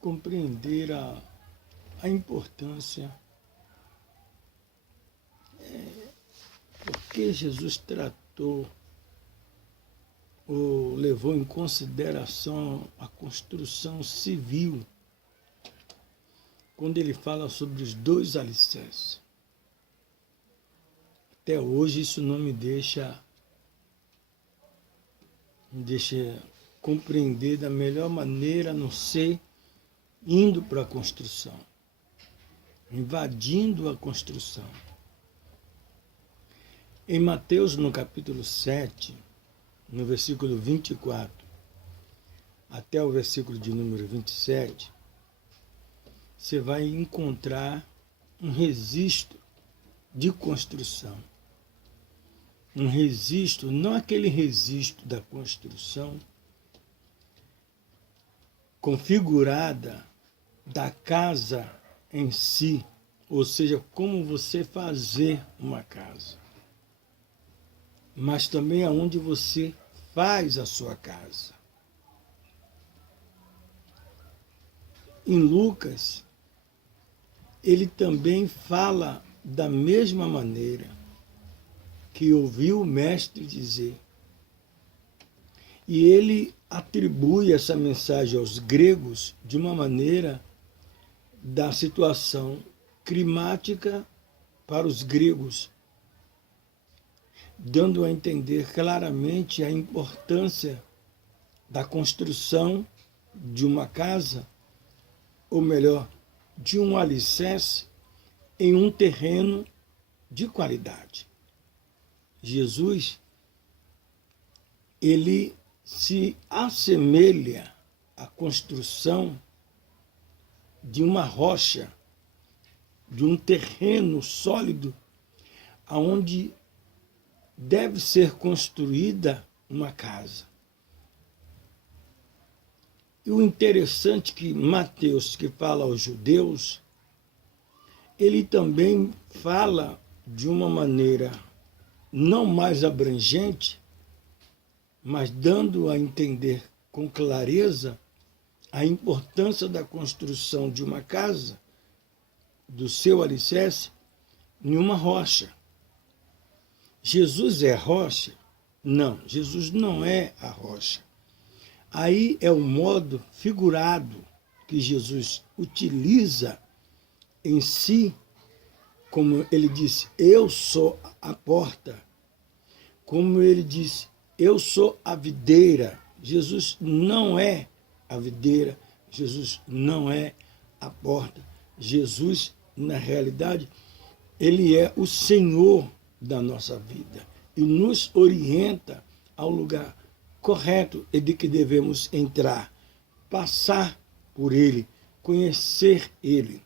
compreender a importância, porque Jesus tratou ou levou em consideração a construção civil, quando ele fala sobre os dois alicerces. Até hoje isso não me deixa compreender da melhor maneira, a não ser indo para a construção, invadindo a construção. Em Mateus, no capítulo 7, no versículo 24, até o versículo de número 27, você vai encontrar um registro de construção. Um registro, não aquele registro da construção configurada da casa em si, ou seja, como você fazer uma casa, mas também aonde você faz a sua casa. Em Lucas, ele também fala da mesma maneira que ouviu o mestre dizer. E ele atribui essa mensagem aos gregos de uma maneira da situação climática para os gregos, dando a entender claramente a importância da construção de uma casa, ou melhor, de um alicerce em um terreno de qualidade. Jesus, ele se assemelha à construção de uma rocha, de um terreno sólido, onde deve ser construída uma casa. E o interessante é que Mateus, que fala aos judeus, ele também fala de uma maneira não mais abrangente, mas dando a entender com clareza a importância da construção de uma casa, do seu alicerce, em uma rocha. Jesus é a rocha? Não, Jesus não é a rocha. Aí é o modo figurado que Jesus utiliza em si, como ele disse, eu sou a porta. Como ele disse, eu sou a videira. Jesus não é a videira, Jesus não é a porta. Jesus, na realidade, ele é o Senhor da nossa vida e nos orienta ao lugar correto e de que devemos entrar, passar por ele, conhecer ele.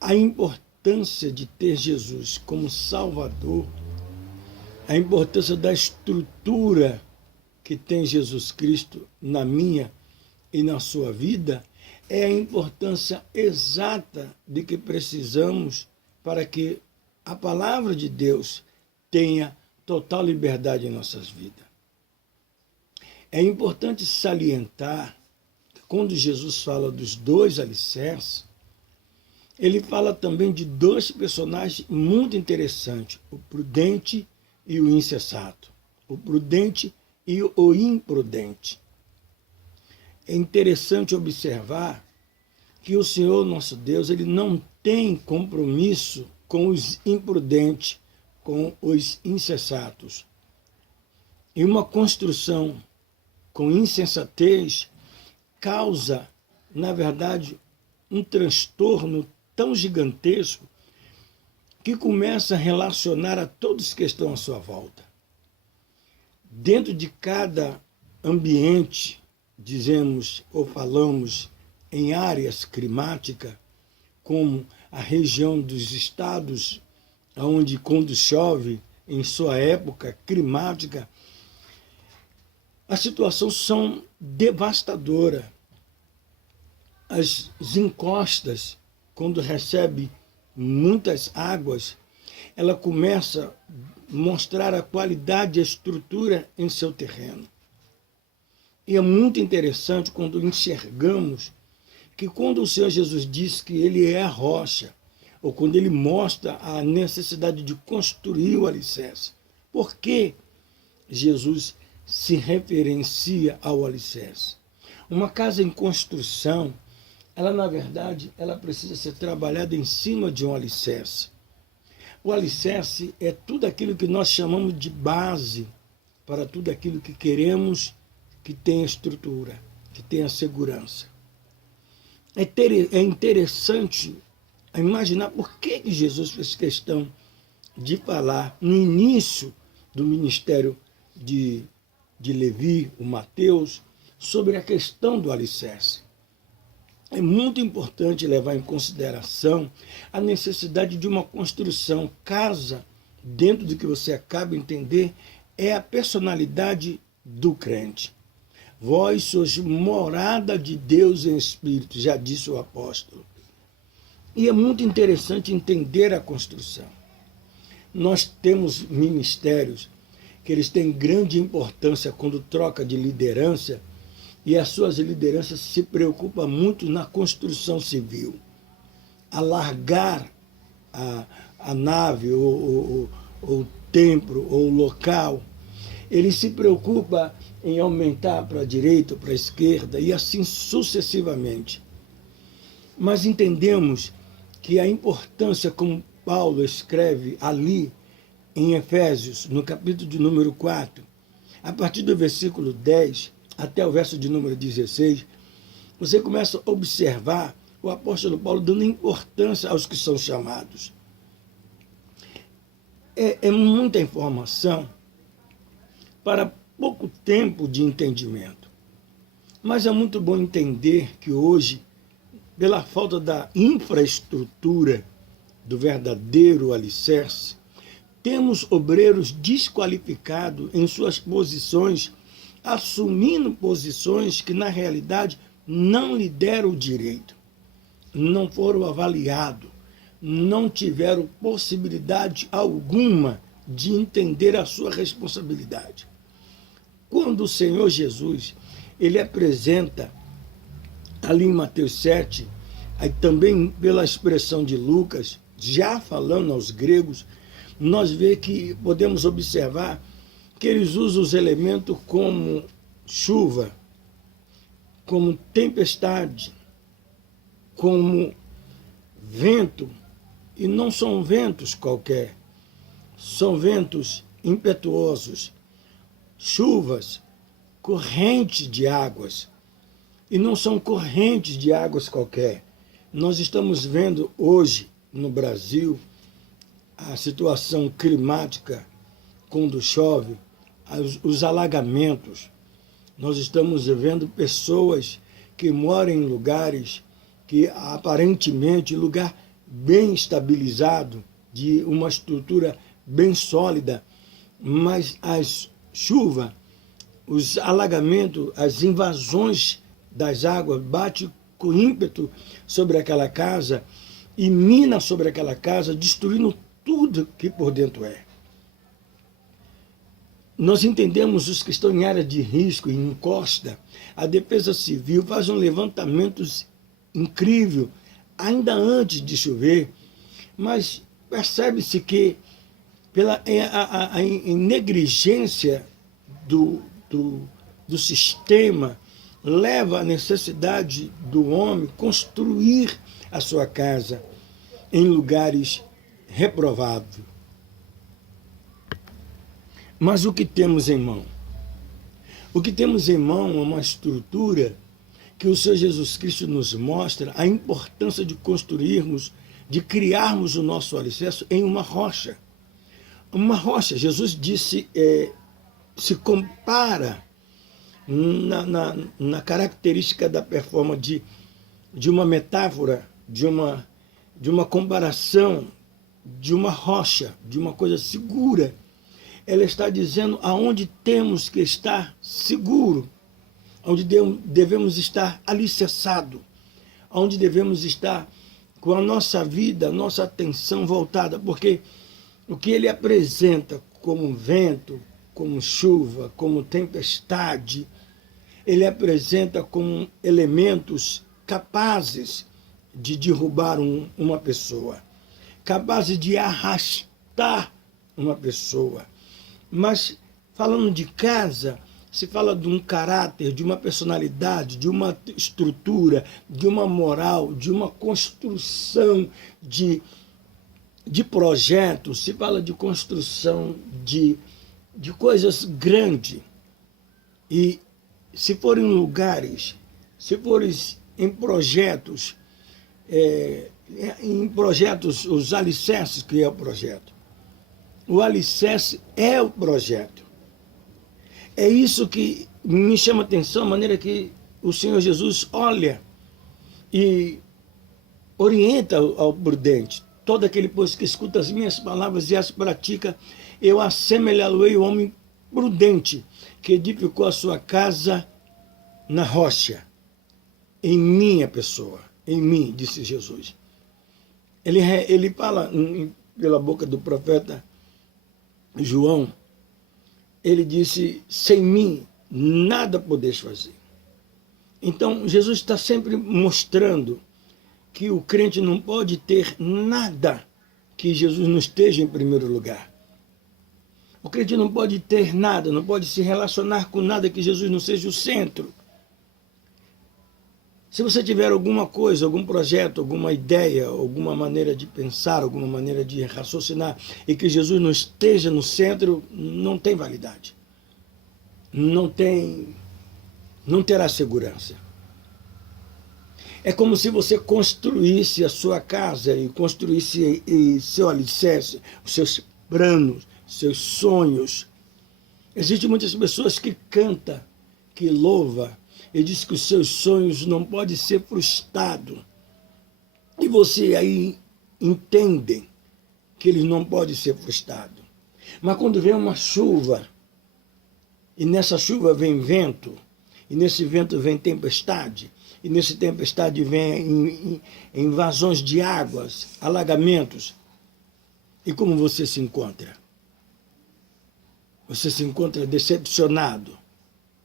A importância de ter Jesus como Salvador, a importância da estrutura que tem Jesus Cristo na minha e na sua vida, é a importância exata de que precisamos para que a palavra de Deus tenha total liberdade em nossas vidas. É importante salientar que quando Jesus fala dos dois alicerces, ele fala também de dois personagens muito interessantes, o prudente e o insensato, o prudente e o imprudente. É interessante observar que o Senhor nosso Deus, ele não tem compromisso com os imprudentes, com os insensatos. E uma construção com insensatez causa, na verdade, um transtorno tão gigantesco que começa a relacionar a todos que estão à sua volta. Dentro de cada ambiente, dizemos ou falamos em áreas climáticas, como a região dos estados, onde quando chove, em sua época climática, as situações são devastadoras. As encostas, quando recebe muitas águas, ela começa a mostrar a qualidade e a estrutura em seu terreno. E é muito interessante quando enxergamos que quando o Senhor Jesus diz que ele é a rocha, ou quando ele mostra a necessidade de construir o alicerce, por que Jesus se referencia ao alicerce? Uma casa em construção, ela na verdade, ela precisa ser trabalhada em cima de um alicerce. O alicerce é tudo aquilo que nós chamamos de base para tudo aquilo que queremos que tenha estrutura, que tenha segurança. É interessante imaginar por que Jesus fez questão de falar no início do ministério de Levi, o Mateus, sobre a questão do alicerce. É muito importante levar em consideração a necessidade de uma construção. Casa, dentro do que você acaba de entender, é a personalidade do crente. Vós sois morada de Deus em espírito, já disse o apóstolo. E é muito interessante entender a construção. Nós temos ministérios que eles têm grande importância quando troca de liderança, e as suas lideranças se preocupam muito na construção civil. Alargar a nave, ou o templo, ou o local. Ele se preocupa em aumentar para a direita, para a esquerda, e assim sucessivamente. Mas entendemos que a importância, como Paulo escreve ali em Efésios, no capítulo de número 4, a partir do versículo 10 até o verso de número 16, você começa a observar o apóstolo Paulo dando importância aos que são chamados. É muita informação para pouco tempo de entendimento. Mas é muito bom entender que hoje, pela falta da infraestrutura do verdadeiro alicerce, temos obreiros desqualificados em suas posições, assumindo posições que, na realidade, não lhe deram o direito, não foram avaliados, não tiveram possibilidade alguma de entender a sua responsabilidade. Quando o Senhor Jesus, ele apresenta ali em Mateus 7, aí também pela expressão de Lucas, já falando aos gregos, nós vemos que podemos observar que eles usam os elementos como chuva, como tempestade, como vento, e não são ventos qualquer, são ventos impetuosos, chuvas, correntes de águas, e não são correntes de águas qualquer. Nós estamos vendo hoje no Brasil a situação climática quando chove, os alagamentos. Nós estamos vendo pessoas que moram em lugares que aparentemente lugar bem estabilizado, de uma estrutura bem sólida, mas as chuvas, os alagamentos, as invasões das águas batem com ímpeto sobre aquela casa e mina sobre aquela casa, destruindo tudo que por dentro é. Nós entendemos os que estão em área de risco, em encosta. A Defesa Civil faz um levantamento incrível, ainda antes de chover, mas percebe-se que pela a negligência do sistema leva à necessidade do homem construir a sua casa em lugares reprovados. Mas o que temos em mão? O que temos em mão é uma estrutura que o Senhor Jesus Cristo nos mostra a importância de construirmos, de criarmos o nosso alicerce em uma rocha. Uma rocha, Jesus disse, se compara na característica da performance de uma metáfora, de uma comparação, de uma rocha, de uma coisa segura. Ela está dizendo aonde temos que estar seguro, onde devemos estar alicerçados, onde devemos estar com a nossa vida, a nossa atenção voltada, porque o que ele apresenta como vento, como chuva, como tempestade, ele apresenta como elementos capazes de derrubar uma pessoa, capazes de arrastar uma pessoa. Mas, falando de casa, se fala de um caráter, de uma personalidade, de uma estrutura, de uma moral, de uma construção de projetos, se fala de construção de coisas grandes. E se for em lugares, se for em projetos, os alicerces que é o projeto. O alicerce é o projeto. É isso que me chama a atenção, a maneira que o Senhor Jesus olha e orienta ao prudente. Todo aquele, pois, que escuta as minhas palavras e as pratica, eu assemelhá-lo-ei ao homem prudente, que edificou a sua casa na rocha, em minha pessoa, em mim, disse Jesus. Ele fala pela boca do profeta João, ele disse, sem mim nada podeis fazer. Então, Jesus está sempre mostrando que o crente não pode ter nada que Jesus não esteja em primeiro lugar. O crente não pode ter nada, não pode se relacionar com nada que Jesus não seja o centro. Se você tiver alguma coisa, algum projeto, alguma ideia, alguma maneira de pensar, alguma maneira de raciocinar, e que Jesus não esteja no centro, não tem validade. Não terá segurança. É como se você construísse a sua casa e construísse seu alicerce, os seus planos, seus sonhos. Existem muitas pessoas que cantam, que louvam, e diz que os seus sonhos não podem ser frustrados. E você aí entende que eles não podem ser frustrados. Mas quando vem uma chuva, e nessa chuva vem vento, e nesse vento vem tempestade, e nessa tempestade vem invasões de águas, alagamentos. E como você se encontra? Você se encontra decepcionado,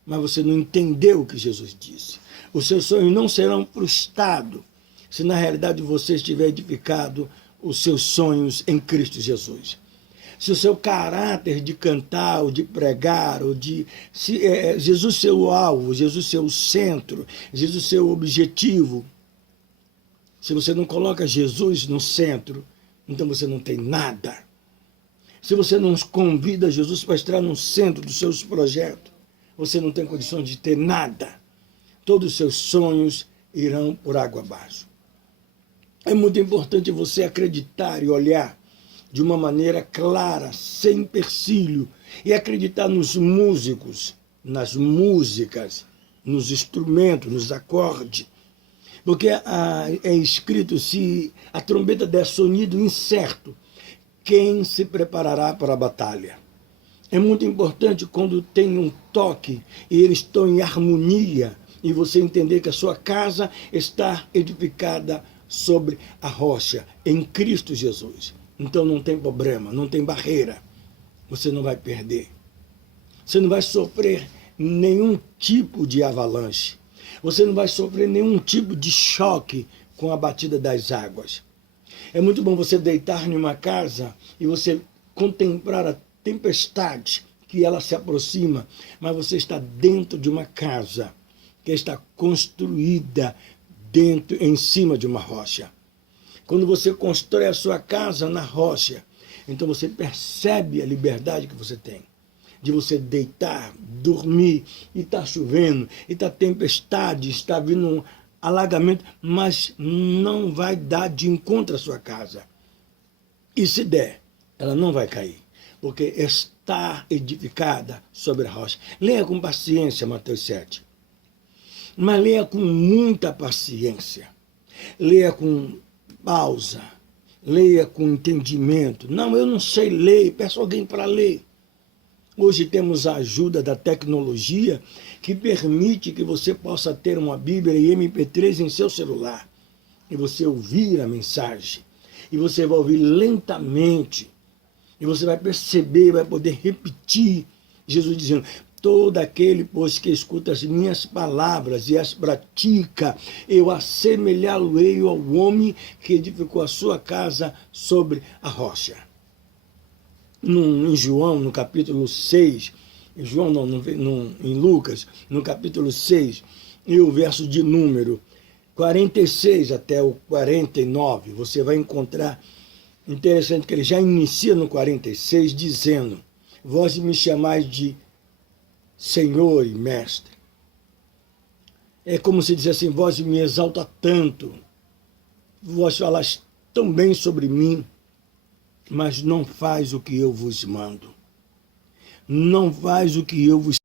mas você não entendeu o que Jesus disse. Os seus sonhos não serão frustrados se na realidade você estiver edificado os seus sonhos em Cristo Jesus. Se o seu caráter de cantar, ou de pregar, ou de... Jesus ser o alvo, Jesus ser o centro, Jesus ser o objetivo. Se você não coloca Jesus no centro, então você não tem nada. Se você não convida Jesus para estar no centro dos seus projetos, você não tem condições de ter nada. Todos os seus sonhos irão por água abaixo. É muito importante você acreditar e olhar de uma maneira clara, sem empecilho, e acreditar nos músicos, nas músicas, nos instrumentos, nos acordes. Porque é escrito, se a trombeta der sonido incerto, quem se preparará para a batalha? É muito importante quando tem um toque e eles estão em harmonia, e você entender que a sua casa está edificada sobre a rocha, em Cristo Jesus. Então não tem problema, não tem barreira. Você não vai perder. Você não vai sofrer nenhum tipo de avalanche. Você não vai sofrer nenhum tipo de choque com a batida das águas. É muito bom você deitar em uma casa e você contemplar a tempestade que ela se aproxima, mas você está dentro de uma casa que está construída em cima de uma rocha. Quando você constrói a sua casa na rocha, então você percebe a liberdade que você tem. De você deitar, dormir, e está chovendo, e está tempestade, está vindo um alagamento, mas não vai dar de encontro à sua casa. E se der, ela não vai cair, porque está edificada sobre a rocha. Leia com paciência Mateus 7. Mas leia com muita paciência. Leia com pausa, leia com entendimento. Não, eu não sei ler, peço alguém para ler. Hoje temos a ajuda da tecnologia que permite que você possa ter uma Bíblia e MP3 em seu celular. E você ouvir a mensagem. E você vai ouvir lentamente. E você vai perceber, vai poder repetir. Jesus dizendo, Todo aquele, pois, que escuta as minhas palavras e as pratica, eu assemelhá-lo-ei ao homem que edificou a sua casa sobre a rocha. Em João, no capítulo 6, em Lucas, no capítulo 6, e o verso de número 46 até o 49, você vai encontrar, interessante que ele já inicia no 46, dizendo: vós me chamais de Senhor e Mestre. É como se diz assim: vós me exalta tanto, vós falais tão bem sobre mim, mas não faz o que eu vos mando. Não faz o que eu vos